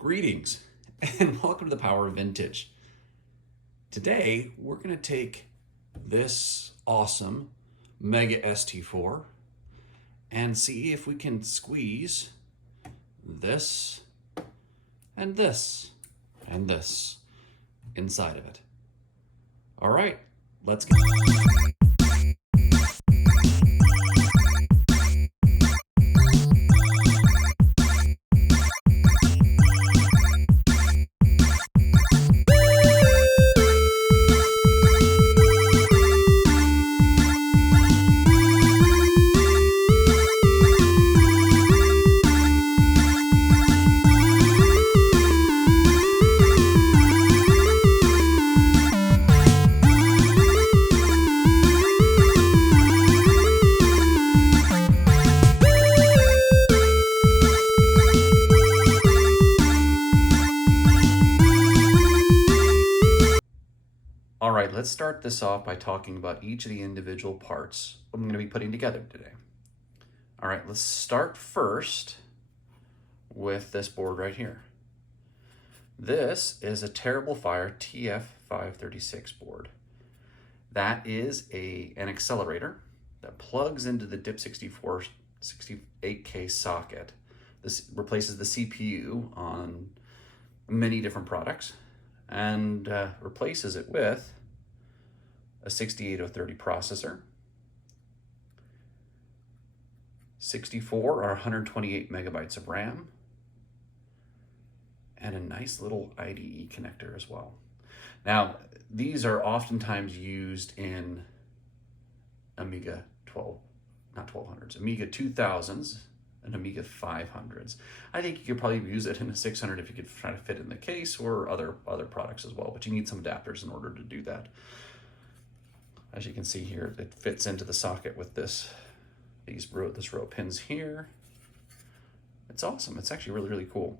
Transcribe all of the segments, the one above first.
Greetings and welcome to the Power of Vintage. Today we're going to take this awesome Mega ST4 and see if we can squeeze this and this and this inside of it. All right, let's get All right, let's start this off by talking about each of the individual parts I'm going to be putting together today. All right, let's start first with this board right here. This is a Terrible Fire TF536 board. That is an accelerator that plugs into the DIP64 68K socket. This replaces the CPU on many different products and replaces it with a 68030 processor, 64 or 128 megabytes of RAM, and a nice little IDE connector as well. Now, these are oftentimes used in Amiga 1200s, Amiga 2000s, and Amiga 500s. I think you could probably use it in a 600 if you could try to fit in the case, or other products as well, but you need some adapters in order to do that. As you can see here, it fits into the socket with this row of pins here. It's awesome. It's actually really, really cool.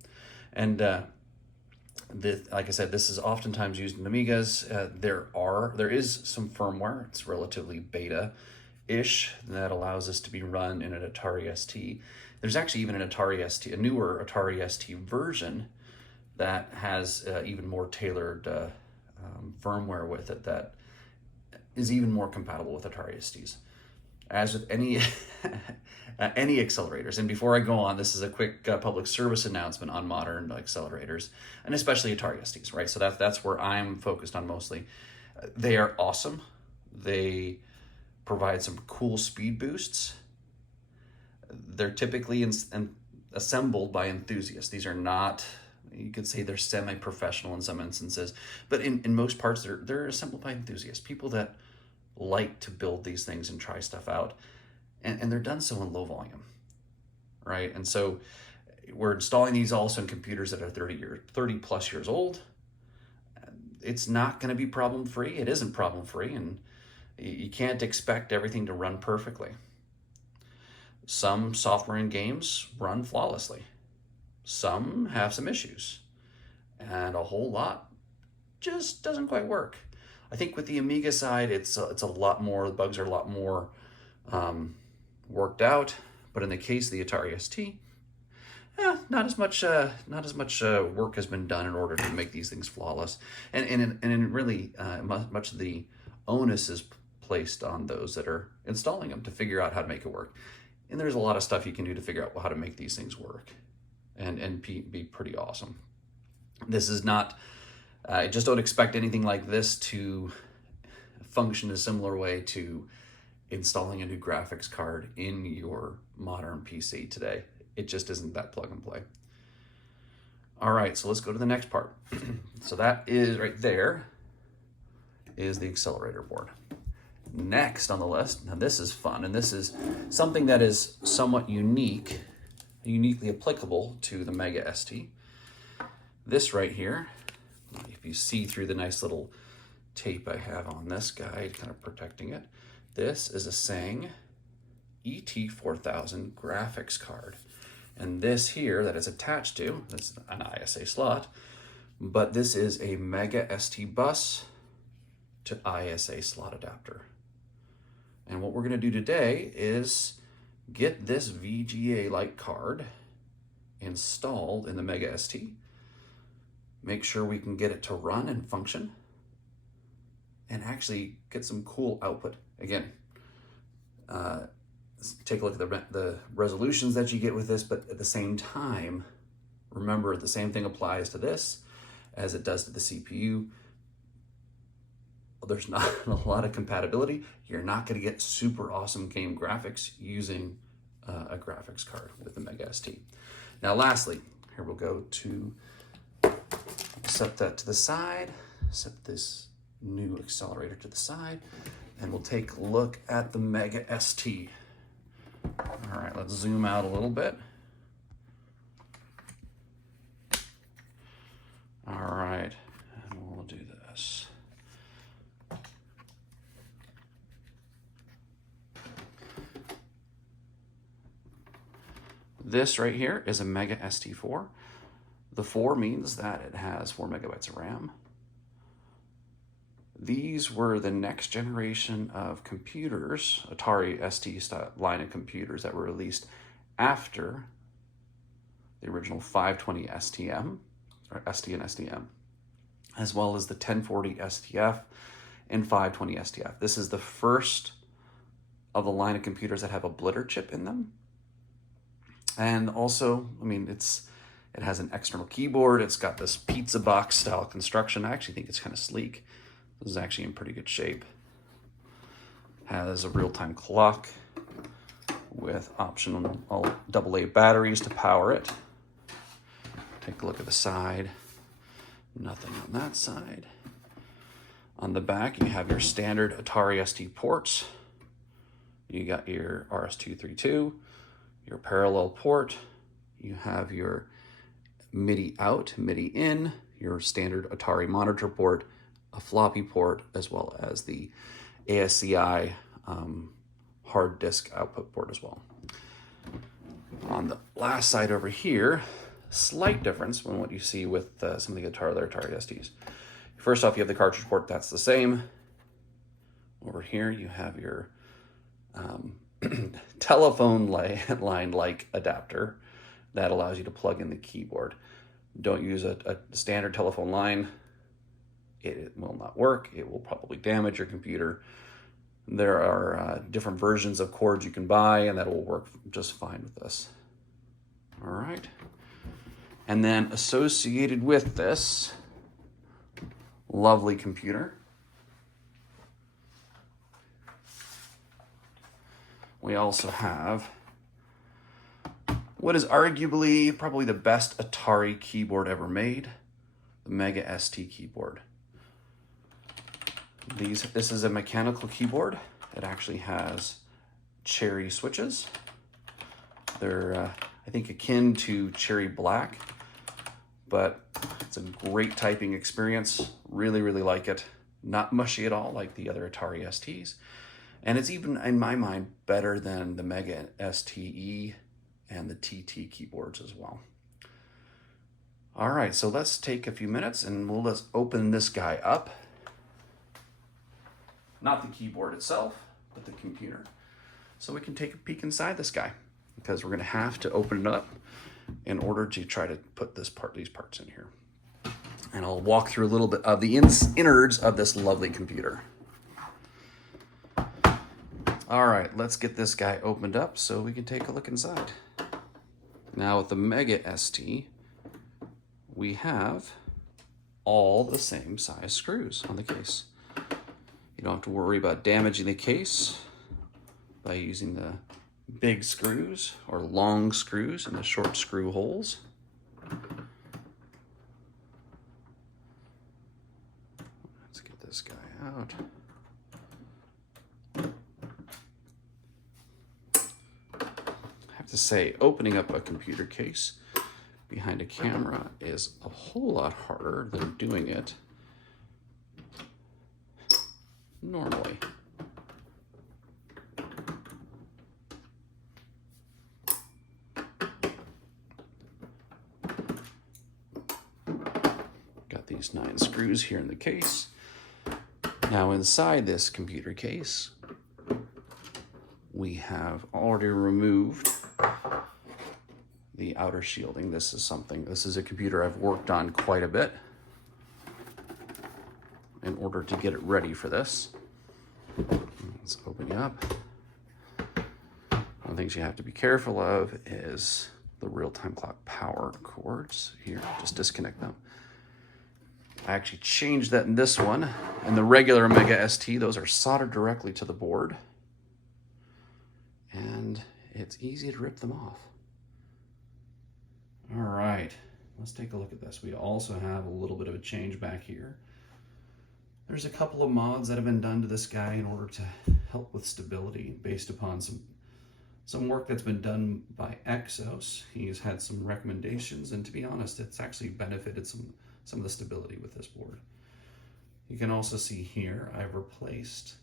And like I said, this is oftentimes used in Amigas. There is some firmware. It's relatively beta-ish that allows this to be run in an Atari ST. There's actually even an Atari ST, a newer Atari ST version that has even more tailored firmware with it that is even more compatible with Atari STs. As with any any accelerators. And before I go on, this is a quick public service announcement on modern accelerators, and especially Atari STs, right? So that's where I'm focused on mostly. They are awesome. They provide some cool speed boosts. They're typically assembled by enthusiasts. These are not, you could say they're semi-professional in some instances, but in most parts they're assembled by enthusiasts, people that like to build these things and try stuff out, and they're done so in low volume, right? And so we're installing these also in computers that are 30 plus years old. It's not going to be problem free. It isn't problem free, and you can't expect everything to run perfectly. Some software and games run flawlessly. Some have some issues, and a whole lot just doesn't quite work. I think with the Amiga side, it's a lot more, the bugs are a lot more worked out, but in the case of the Atari ST, not as much work has been done in order to make these things flawless, and really much of the onus is placed on those that are installing them to figure out how to make it work. And there's a lot of stuff you can do to figure out how to make these things work and be pretty awesome. This is not, just don't expect anything like this to function a similar way to installing a new graphics card in your modern PC today. It just isn't that plug and play. All right, so let's go to the next part. So that is right there is the accelerator board. Next on the list, now this is fun, and this is something that is somewhat uniquely applicable to the Mega ST. This right here, if you see through the nice little tape I have on this guy, kind of protecting it, this is a Sang ET4000 graphics card. And this here that it's attached to, that's an ISA slot, but this is a Mega ST bus to ISA slot adapter. And what we're going to do today is get this VGA-like card installed in the Mega ST make sure we can get it to run and function and actually get some cool output. Again, take a look at the resolutions that you get with this, but at the same time, remember the same thing applies to this as it does to the CPU. There's not a lot of compatibility. You're not going to get super awesome game graphics using a graphics card with the Mega ST. Now lastly, here we'll go to set that to the side, set this new accelerator to the side, and we'll take a look at the Mega ST. All right, let's zoom out a little bit. All right, and we'll do this. This right here is a Mega ST4. The 4 means that it has 4 megabytes of RAM. These were the next generation of computers, Atari ST style line of computers that were released after the original 520 STM, or ST and STM, as well as the 1040 STF and 520 STF. This is the first of the line of computers that have a blitter chip in them. And also, I mean, it has an external keyboard. It's got this pizza box style construction. I actually think it's kind of sleek. This is actually in pretty good shape. Has a real-time clock with optional AA batteries to power it. Take a look at the side. Nothing on that side. On the back, you have your standard Atari ST ports. You got your RS-232, your parallel port. You have your MIDI out, MIDI in, your standard Atari monitor port, a floppy port, as well as the ASCII hard disk output port as well. On the last side over here, slight difference from what you see with some of the other Atari STs. First off, you have the cartridge port, that's the same. Over here, you have your telephone line-like adapter that allows you to plug in the keyboard. Don't use a standard telephone line. It will not work. It will probably damage your computer. There are different versions of cords you can buy, and that will work just fine with this. All right. And then associated with this lovely computer, we also have what is arguably probably the best Atari keyboard ever made, the Mega ST keyboard. This is a mechanical keyboard. It actually has cherry switches. They're, I think, akin to cherry black, but it's a great typing experience. Really, really like it. Not mushy at all like the other Atari STs. And it's even, in my mind, better than the Mega STE and the TT keyboards as well. All right, so let's take a few minutes and let's open this guy up. Not the keyboard itself, but the computer. So we can take a peek inside this guy, because we're gonna have to open it up in order to try to put these parts in here. And I'll walk through a little bit of the innards of this lovely computer. All right, let's get this guy opened up so we can take a look inside. Now with the Mega ST, we have all the same size screws on the case. You don't have to worry about damaging the case by using the big screws or long screws in the short screw holes. Let's get this guy out. I have to say, opening up a computer case behind a camera is a whole lot harder than doing it normally. Got these 9 screws here in the case. Now inside this computer case, we have already removed the outer shielding. This is a computer I've worked on quite a bit. in order to get it ready for this. Let's open you up. One of the things you have to be careful of is the real-time clock power cords here. Just disconnect them. I actually changed that in this one. In the regular Mega ST, those are soldered directly to the board. And it's easy to rip them off. All right, let's take a look at this. We also have a little bit of a change back here. There's a couple of mods that have been done to this guy in order to help with stability based upon some work that's been done by Exos. He's had some recommendations, and to be honest, it's actually benefited some of the stability with this board. You can also see here, I've replaced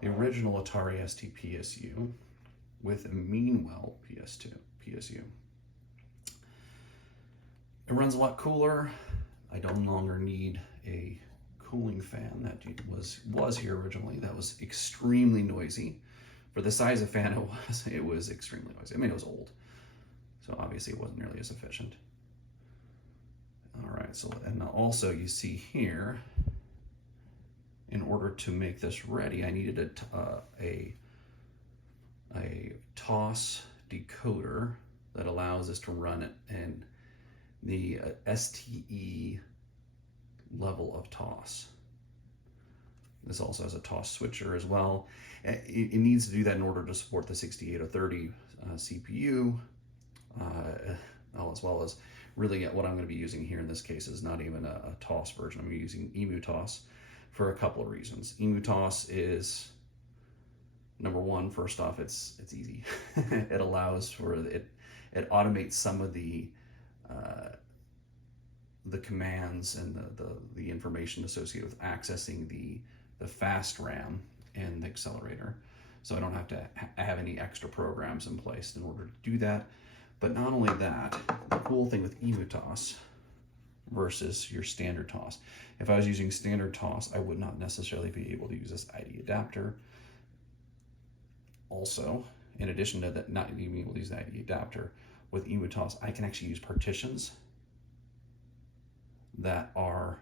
the original Atari ST PSU with a Meanwell PSU. It runs a lot cooler. I don't longer need a cooling fan that was here originally. That was extremely noisy. For the size of fan it was extremely noisy. I mean, it was old, so obviously it wasn't nearly as efficient. All right, so, and also you see here, in order to make this ready, I needed a TOS decoder that allows us to run it in the STE level of TOS. This also has a TOS switcher as well. It needs to do that in order to support the 6830 CPU, as well as really what I'm going to be using here in this case is not even a TOS version. I'm using EmuTOS for a couple of reasons. EmuTOS is, number one, first off, it's easy. It allows for it automates some of the commands and the information associated with accessing the fast RAM and the accelerator. So I don't have to have any extra programs in place in order to do that. But not only that, the cool thing with EmuTOS versus your standard TOS. If I was using standard TOS, I would not necessarily be able to use this ID adapter. Also, in addition to that, not being able to use the ID adapter, with EmuTOS, I can actually use partitions that are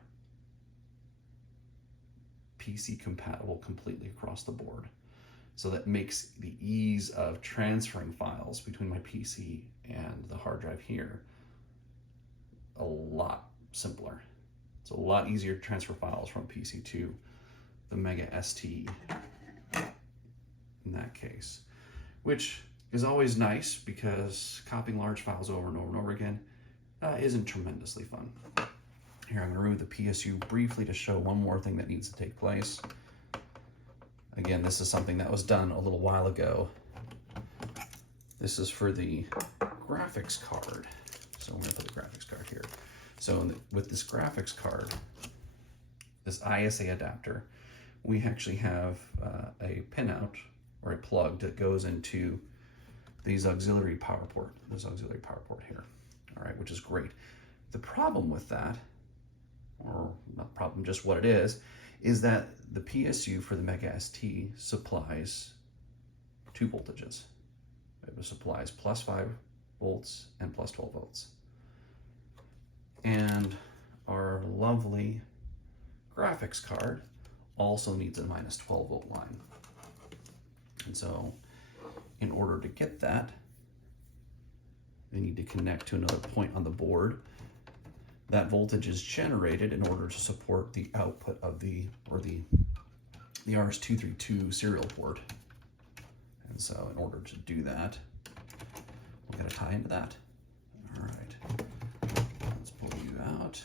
PC compatible completely across the board. So that makes the ease of transferring files between my PC and the hard drive here a lot simpler. It's a lot easier to transfer files from PC to the Mega ST in that case, which is always nice because copying large files over and over and over again isn't tremendously fun. Here, I'm going to remove the PSU briefly to show one more thing that needs to take place. Again, this is something that was done a little while ago. This is for the graphics card. So I'm going to put the graphics card here. So with this graphics card, this ISA adapter, we actually have a pinout or a plug that goes into this auxiliary power port here. All right, which is great. The problem with that, or not problem, just what it is that the PSU for the Mega ST supplies two voltages. It supplies plus 5 volts and plus 12 volts. And our lovely graphics card also needs a minus 12 volt line. And so in order to get that, they need to connect to another point on the board. That voltage is generated in order to support the output of the RS-232 serial port. And so in order to do that, we've got to tie into that. All right, let's pull you out.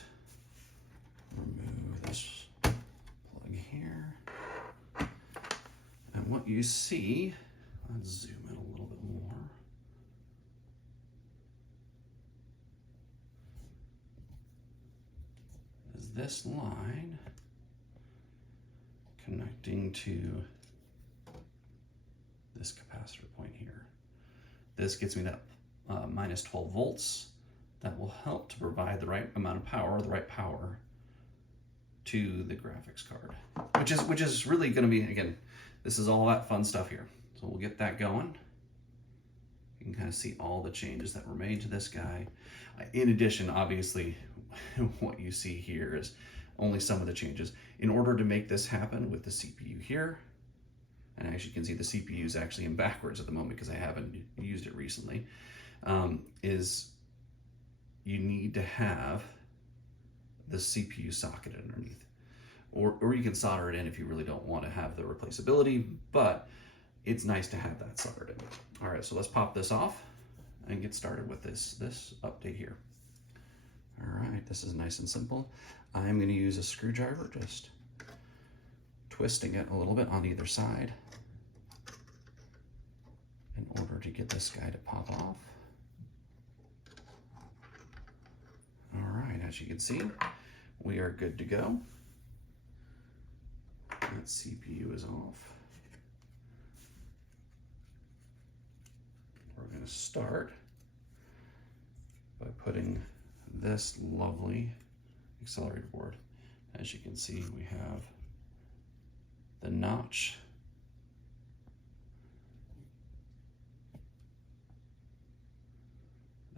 Remove this plug here. And what you see, let's zoom in a little bit more. Is this line connecting to this capacitor point here. This gets me that minus 12 volts. That will help to provide the right amount of power, the right power to the graphics card, which is really going to be, again, this is all that fun stuff here. So we'll get that going. You can kind of see all the changes that were made to this guy. In addition, obviously, what you see here is only some of the changes. In order to make this happen with the CPU here, and as you can see, the CPU is actually in backwards at the moment because I haven't used it recently, is you need to have the CPU socket underneath. Or you can solder it in if you really don't want to have the replaceability, but it's nice to have that soldered in. All right, so let's pop this off and get started with this update here. All right, this is nice and simple. I'm going to use a screwdriver, just twisting it a little bit on either side in order to get this guy to pop off. All right, as you can see, we are good to go. That CPU is off. We're going to start by putting this lovely accelerator board. As you can see, we have the notch.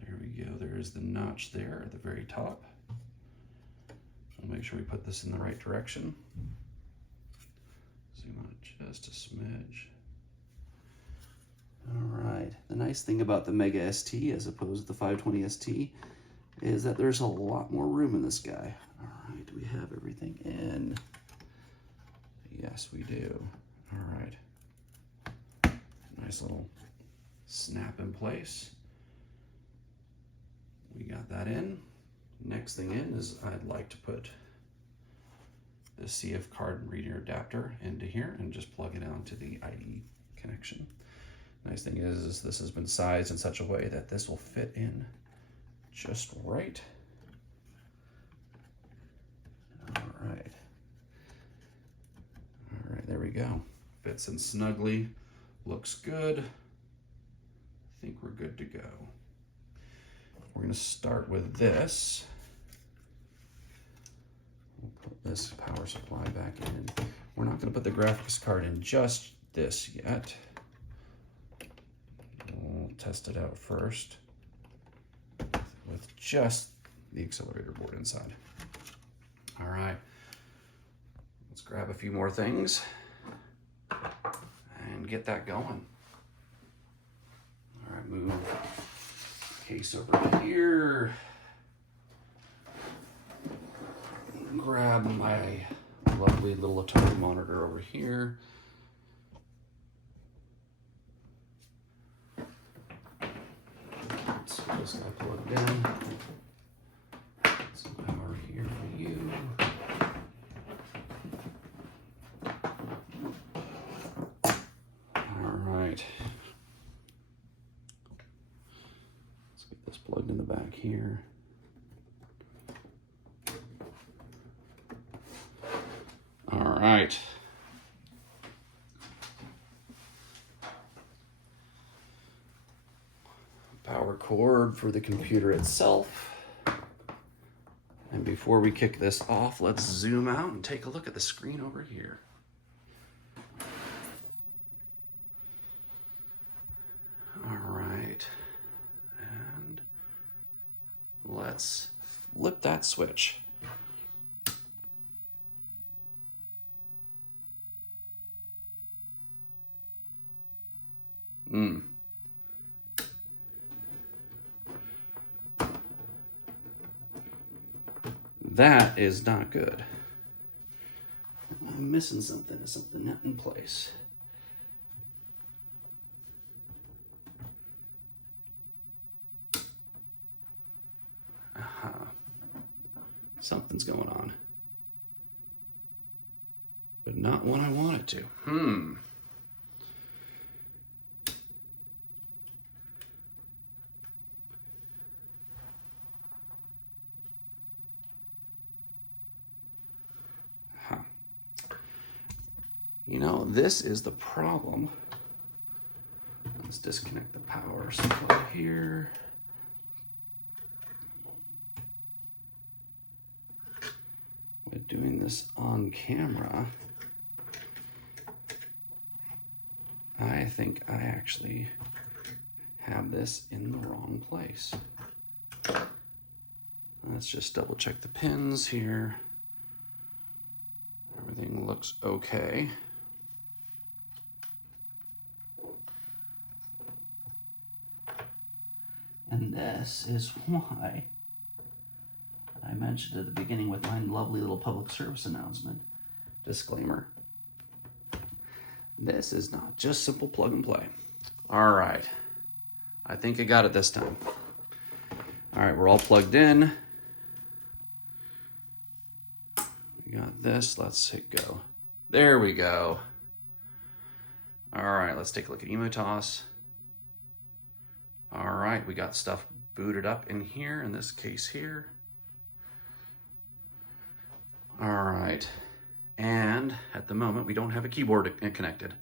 There we go. There is the notch there at the very top. We'll make sure we put this in the right direction. Zoom out just a smidge. All right. The nice thing about the Mega ST as opposed to the 520 ST is that there's a lot more room in this guy. All right. Do we have everything in? Yes, we do. All right. Nice little snap in place. We got that in. Next thing in is I'd like to put the CF card reader adapter into here and just plug it onto the IDE connection. Nice thing is this has been sized in such a way that this will fit in just right. All right. All right, there we go. Fits in snugly, looks good. I think we're good to go. We're going to start with this. We'll put this power supply back in. We're not going to put the graphics card in just this yet. We'll test it out first with just the accelerator board inside. All right, let's grab a few more things and get that going. All right, move case over here. Grab my lovely little Atari monitor over here. Let's get this guy plugged in. Some power here for you. All right. Let's get this plugged in the back here. All right. Power cord for the computer itself. And before we kick this off, let's zoom out and take a look at the screen over here. All right. And let's flip that switch. That is not good. I'm missing something. Is something not in place? Aha. Something's going on. But not when I want it to. You know, this is the problem. Let's disconnect the power supply here. With doing this on camera, I think I actually have this in the wrong place. Let's just double check the pins here. looks okay. And this is why I mentioned at the beginning with my lovely little public service announcement. Disclaimer. This is not just simple plug and play. All right. I think I got it this time. All right, we're all plugged in. We got this. Let's hit go. There we go. All right, let's take a look at Emotos. All right, we got stuff booted up in here, in this case here. All right, and at the moment, we don't have a keyboard connected.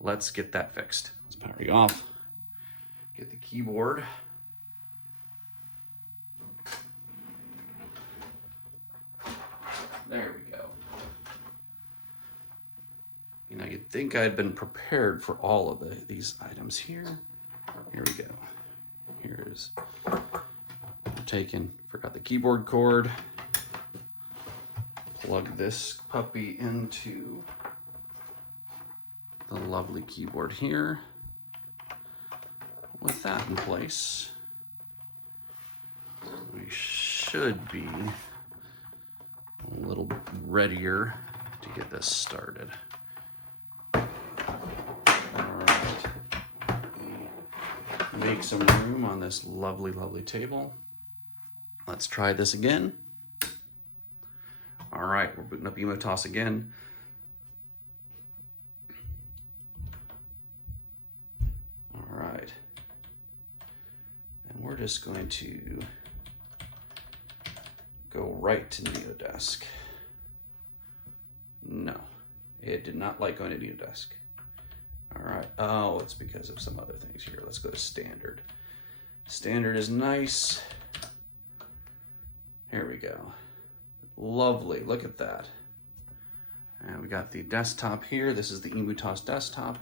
Let's get that fixed. Let's power you off. Get the keyboard. There we go. You know, you'd think I'd been prepared for all of these items here. Here we go. Here it is. Forgot the keyboard cord. Plug this puppy into the lovely keyboard here. With that in place, we should be a little bit readier to get this started. All right. Make some room on this lovely, lovely table. Let's try this again. All right, we're booting up Emotos again. All right. And we're just going to go right to NeoDesk. No, it did not like going to NeoDesk. All right, oh, it's because of some other things here. Let's go to standard. Standard is nice. Here we go. Lovely, look at that. And we got the desktop here. This is the Emotos desktop.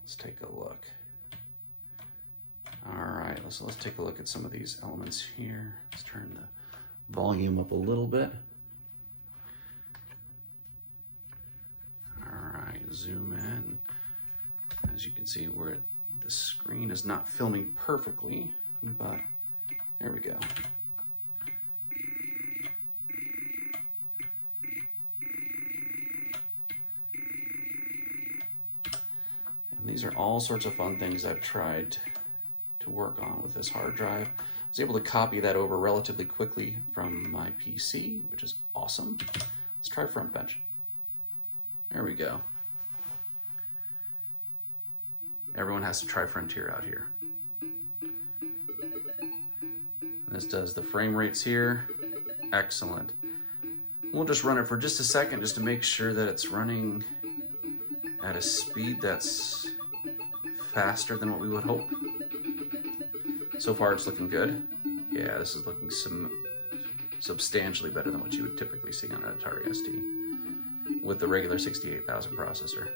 Let's take a look. All right, let's take a look at some of these elements here. Let's turn the volume up a little bit. All right, zoom in. As you can see, the screen is not filming perfectly, but there we go. And these are all sorts of fun things I've tried to work on with this hard drive. I was able to copy that over relatively quickly from my PC, which is awesome. Let's try front bench. There we go. Everyone has to try Frontier out here. This does the frame rates here. Excellent. We'll just run it for just a second just to make sure that it's running at a speed that's faster than what we would hope. So far it's looking good. Yeah, this is looking substantially better than what you would typically see on an Atari ST with the regular 68,000 processor.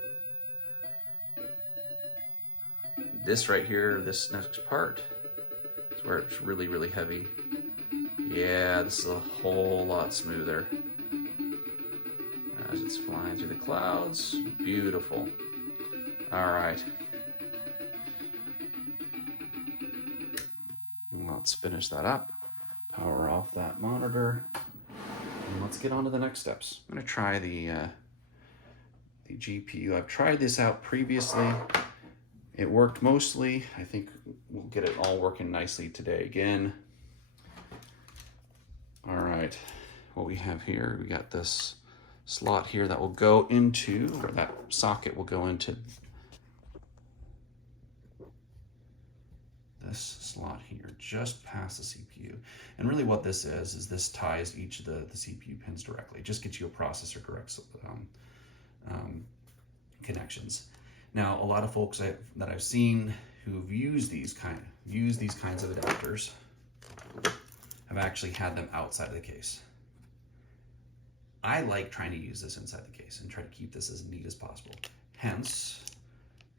This right here, this next part, is where it's really, really heavy. Yeah, this is a whole lot smoother. As it's flying through the clouds, beautiful. All right. Let's finish that up. Power off that monitor. And let's get on to the next steps. I'm gonna try the GPU. I've tried this out previously. It worked mostly. I think we'll get it all working nicely today again. All right, what we have here, we got this slot here that will go into, or that socket will go into this slot here, just past the CPU. And really what this is this ties each of the CPU pins directly. It just gets you a processor direct connections. Now, a lot of folks that I've seen who've used these kinds of adapters have actually had them outside of the case. I like trying to use this inside the case and try to keep this as neat as possible. Hence,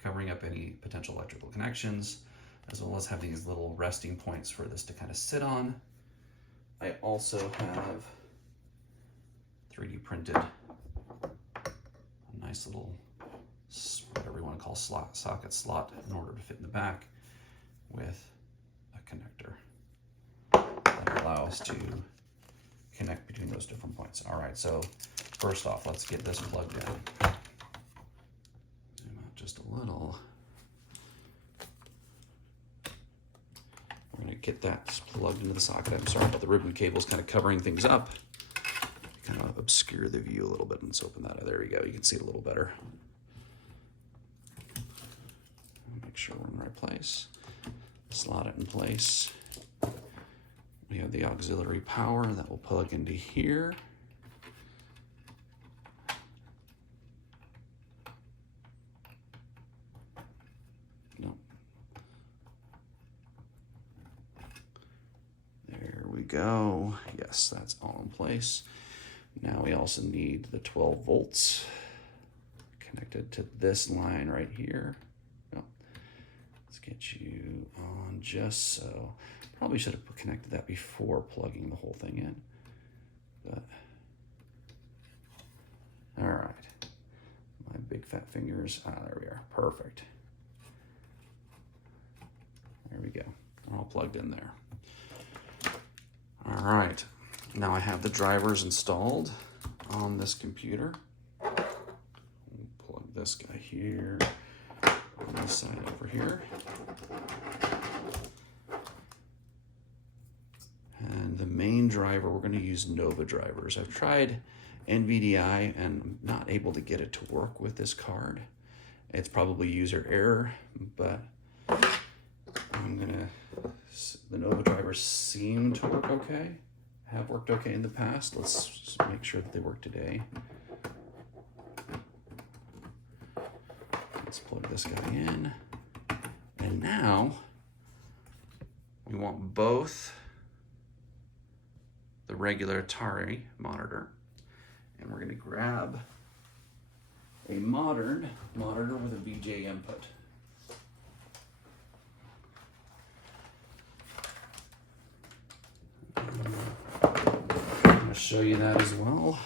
covering up any potential electrical connections, as well as having these little resting points for this to kind of sit on. I also have 3D printed a nice little, whatever you want to call socket slot in order to fit in the back with a connector that allow us to connect between those different points. All right, so first off, let's get this plugged in. Zoom out just a little. We're gonna get that plugged into the socket. I'm sorry about the ribbon cables kind of covering things up. Kind of obscure the view a little bit. Let's open that up. There we go. You can see it a little better. Make sure we're in the right place. Slot it in place. We have the auxiliary power that will plug into here. Nope. There we go. Yes, that's all in place. Now we also need the 12 volts connected to this line right here. Oh, let's get you on just so. Probably should have connected that before plugging the whole thing in, but all right. My big fat fingers, there we are, perfect. There we go, all plugged in there. All right, now I have the drivers installed on this computer. We'll plug this guy here, on this side over here. And the main driver, we're going to use Nova drivers. I've tried NVDI and I'm not able to get it to work with this card. It's probably user error, but the Nova drivers seem to work okay. Have worked okay in the past. Let's just make sure that they work today. Let's plug this guy in. And now we want both the regular Atari monitor, and we're going to grab a modern monitor with a VGA input. I'm going to show you that as well.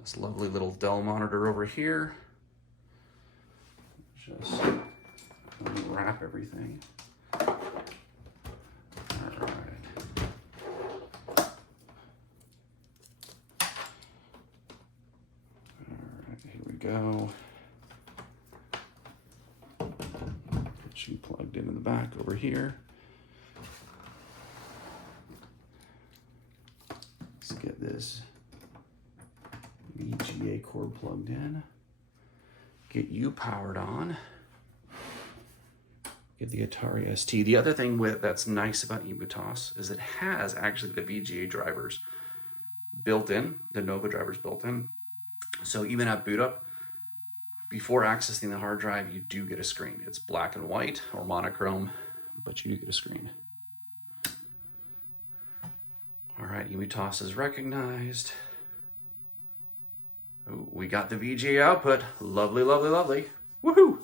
This lovely little Dell monitor over here. Just unwrap everything. Go. Get you plugged into the back over here. Let's get this VGA cord plugged in. Get you powered on. Get the Atari ST. The other thing that's nice about eButos is it has actually the VGA drivers built in, the Nova drivers built in. So even at boot up, before accessing the hard drive, you do get a screen. It's black and white or monochrome, but you do get a screen. All right, eButos is recognized. Oh, we got the VGA output. Lovely, lovely, lovely. Woohoo!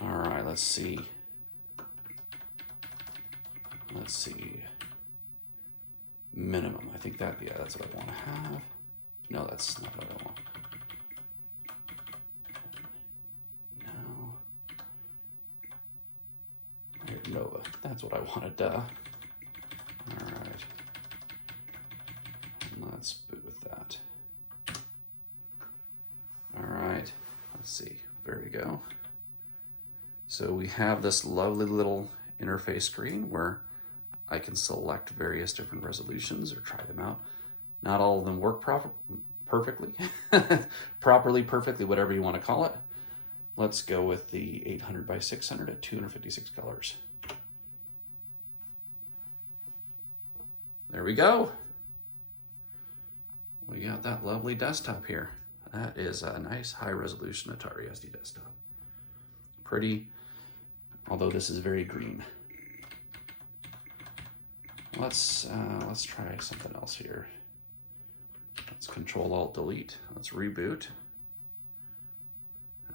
All right, let's see. Let's see. Minimum. I think that, yeah, that's what I want to have. No, that's not what I want. No. Nova. That's what I wanted. All right. Let's boot with that. All right. Let's see. There we go. So we have this lovely little interface screen where I can select various different resolutions or try them out. Not all of them work perfectly, perfectly, whatever you want to call it. Let's go with the 800 by 600 at 256 colors. There we go. We got that lovely desktop here. That is a nice high resolution Atari SD desktop. Pretty, although this is very green. Let's try something else here. Let's Control-Alt-Delete. Let's reboot.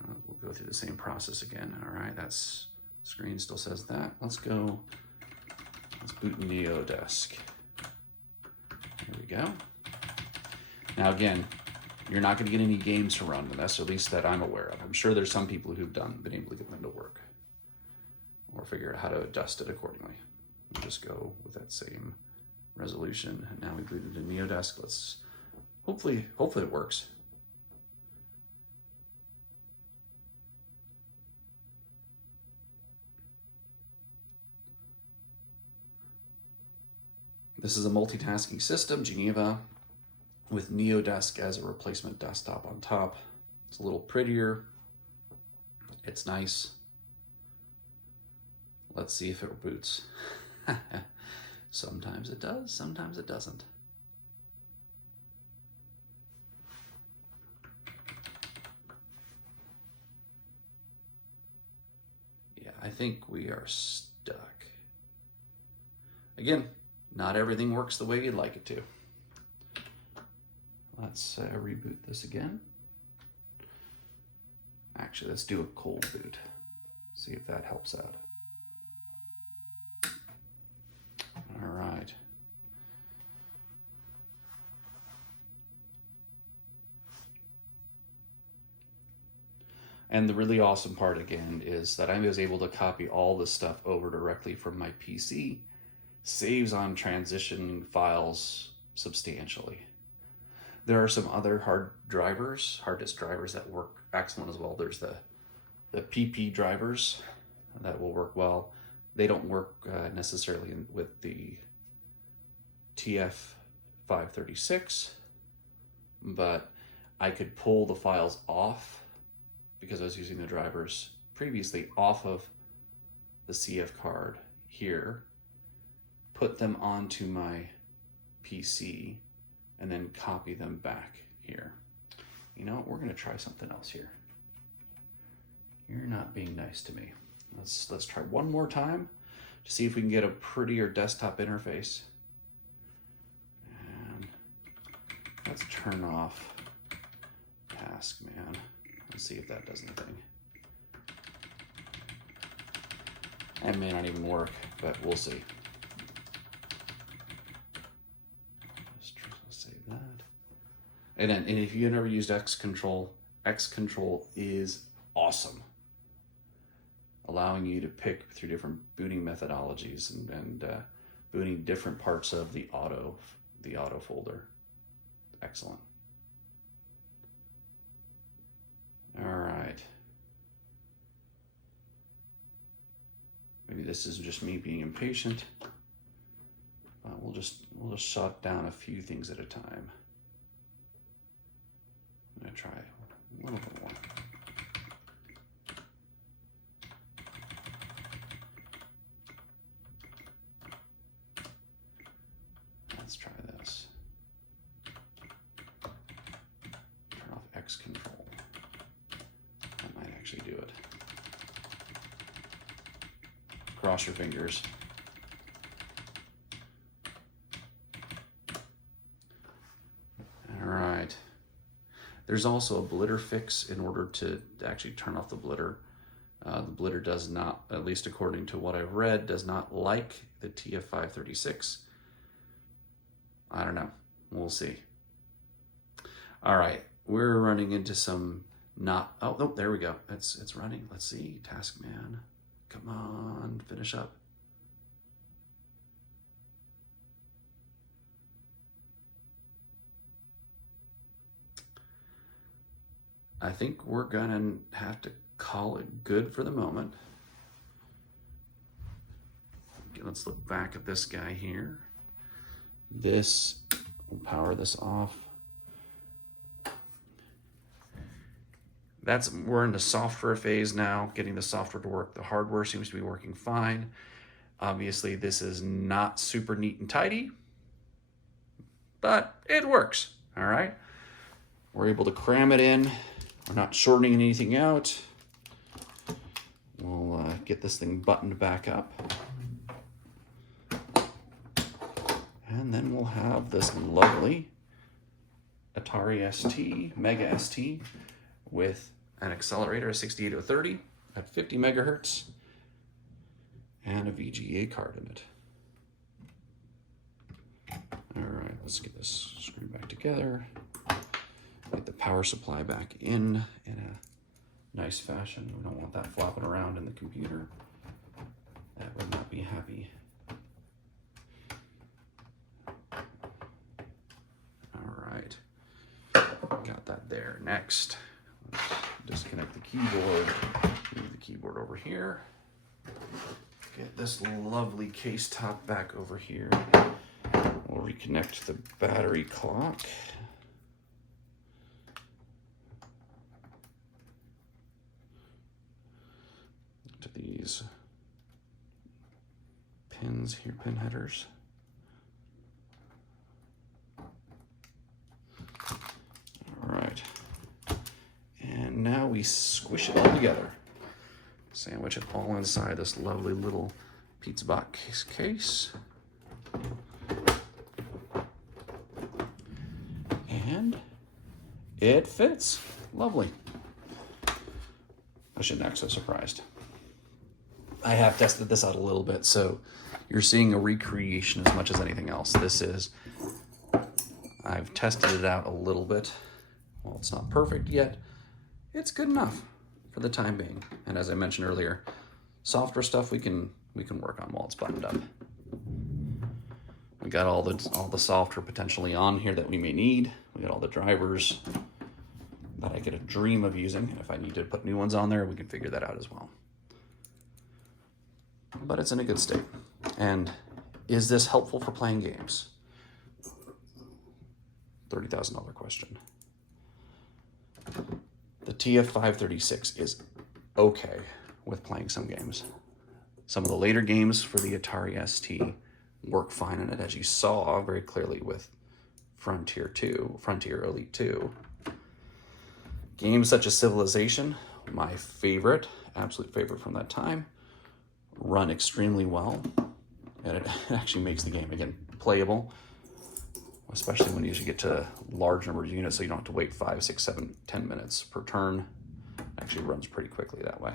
We'll go through the same process again. All right, that's screen still says that. Let's boot NeoDesk. There we go. Now again, you're not going to get any games to run with this, at least that I'm aware of. I'm sure there's some people who've been able to get them to work or figure out how to adjust it accordingly. We'll just go with that same resolution. And now we boot into NeoDesk. Let's hopefully it works. This is a multitasking system, Geneva, with NeoDesk as a replacement desktop on top. It's a little prettier. It's nice. Let's see if it boots. Sometimes it does, sometimes it doesn't. Yeah, I think we are stuck. Again, not everything works the way you'd like it to. Let's reboot this again. Actually, let's do a cold boot. See if that helps out. All right. And the really awesome part again is that I was able to copy all this stuff over directly from my PC. Saves on transition files substantially. There are some other hard disk drivers that work excellent as well. There's the PP drivers that will work well. They don't work necessarily with the TF536, but I could pull the files off because I was using the drivers previously off of the CF card here, put them onto my PC, and then copy them back here. You know what? We're going to try something else here. You're not being nice to me. Let's try one more time to see if we can get a prettier desktop interface. And let's turn off Taskman. Let's see if that does anything. That may not even work, but we'll see. Let's save that. And if you've never used Xcontrol is awesome, allowing you to pick through different booting methodologies and booting different parts of the auto folder. Excellent. All right. Maybe this is just me being impatient. We'll just shut down a few things at a time. I'm gonna try a little bit more. Let's try this. Turn off Xcontrol. That might actually do it. Cross your fingers. All right. There's also a blitter fix in order to actually turn off the blitter. The blitter does not, at least according to what I've read, does not like the TF536. I don't know. We'll see. All right. We're running into some not... Oh, no, there we go. It's running. Let's see. Taskman. Come on. Finish up. I think we're gonna have to call it good for the moment. Okay, let's look back at this guy here. We'll power this off. We're in the software phase now, getting the software to work. The hardware seems to be working fine. Obviously, this is not super neat and tidy, but it works, all right? We're able to cram it in. We're not shortening anything out. We'll get this thing buttoned back up. And then we'll have this lovely Atari Mega ST with an accelerator, a 6830 at 50 megahertz, and a VGA card in it. All right, let's get this screw back together. Get the power supply back in a nice fashion. We don't want that flopping around in the computer. That would not be happy. All right, got that there. Next, let's disconnect the keyboard. Move the keyboard over here. Get this lovely case top back over here. We'll reconnect the battery clock. To these pins here, pin headers. All right. And now we squish it all together. Sandwich it all inside this lovely little pizza box case. And it fits. Lovely. I shouldn't act so surprised. I have tested this out a little bit, so you're seeing a recreation as much as anything else. I've tested it out a little bit. Well, it's not perfect yet. It's good enough for the time being. And as I mentioned earlier, software stuff we can work on while it's buttoned up. We got all the software potentially on here that we may need. We got all the drivers that I get a dream of using. And if I need to put new ones on there, we can figure that out as well. But it's in a good state. And is this helpful for playing games? $30,000 question. The TF536 is okay with playing some games. Some of the later games for the Atari ST work fine in it, as you saw very clearly with Frontier Elite 2. Games such as Civilization, my favorite, absolute favorite from that time, run extremely well, and it actually makes the game, again, playable, especially when you usually get to large number of units, so you don't have to wait 5, 6, 7, 10 minutes per turn. It actually runs pretty quickly that way.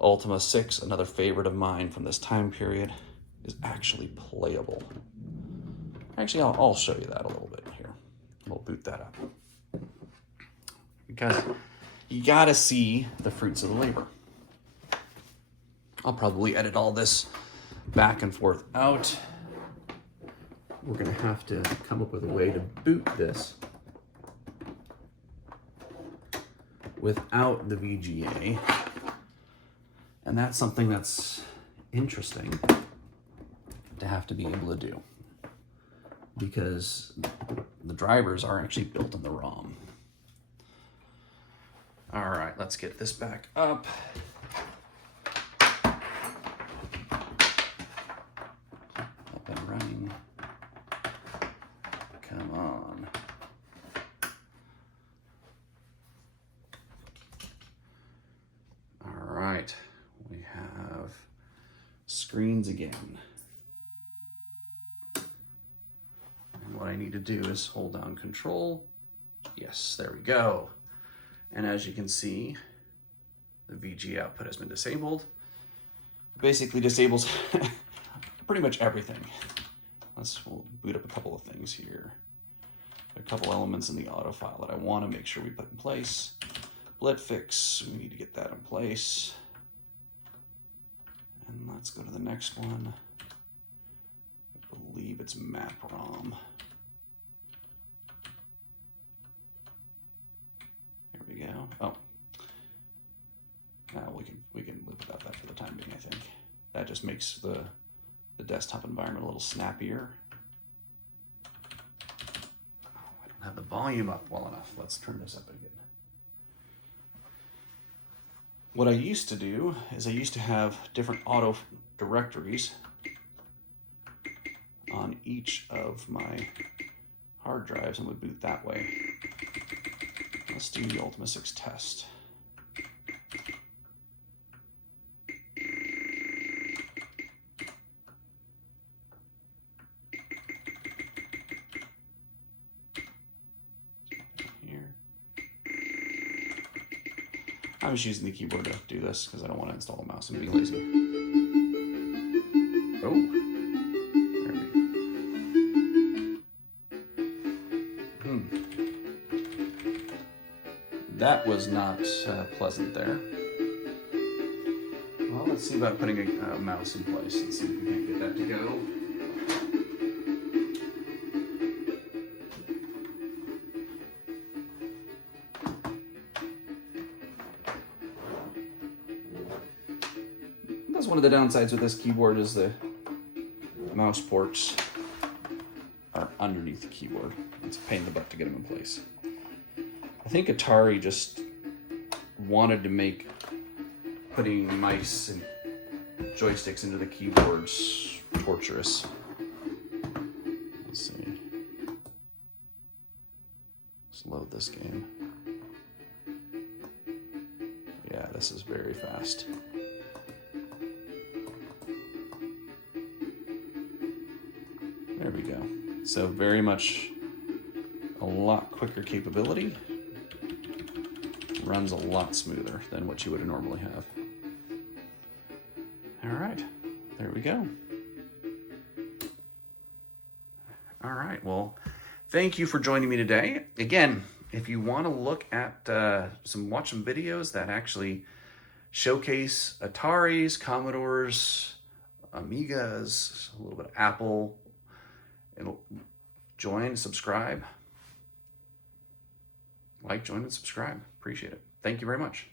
Ultima 6, another favorite of mine from this time period, is actually playable. Actually, I'll show you that a little bit here. We'll boot that up. Because you gotta see the fruits of the labor. I'll probably edit all this back and forth out. We're gonna have to come up with a way to boot this without the VGA. And that's something that's interesting to have to be able to do, because the drivers are actually built in the ROM. All right, let's get this back up. Up and running. Come on. All right, we have screens again. And what I need to do is hold down Control. Yes, there we go. And as you can see, the VG output has been disabled. Basically disables pretty much everything. We'll boot up a couple of things here. A couple elements in the auto file that I want to make sure we put in place. Blitfix, we need to get that in place. And let's go to the next one. I believe it's map ROM. Here we go. Oh, now we can live without that for the time being. I think that just makes the desktop environment a little snappier. Oh, I don't have the volume up well enough. Let's turn this up again. What I used to do is I used to have different auto directories on each of my hard drives and would boot that way. Let's do the Ultima 6 test. Here. I was using the keyboard to do this because I don't want to install a mouse and be lazy. Oh. that was not pleasant there. Well, let's see about putting a mouse in place and see if we can't get that to go. That's one of the downsides with this keyboard is the mouse ports are underneath the keyboard. It's a pain in the butt to get them in place. I think Atari just wanted to make putting mice and joysticks into the keyboards torturous. Let's see. Let's load this game. Yeah, this is very fast. There we go. So very much a lot quicker capability. Runs a lot smoother than what you would normally have. All right, there we go. All right, well, thank you for joining me today. Again, if you want to look at watch some videos that actually showcase Ataris, Commodores, Amigas, a little bit of Apple, join, subscribe. Like, join, and subscribe. Appreciate it. Thank you very much.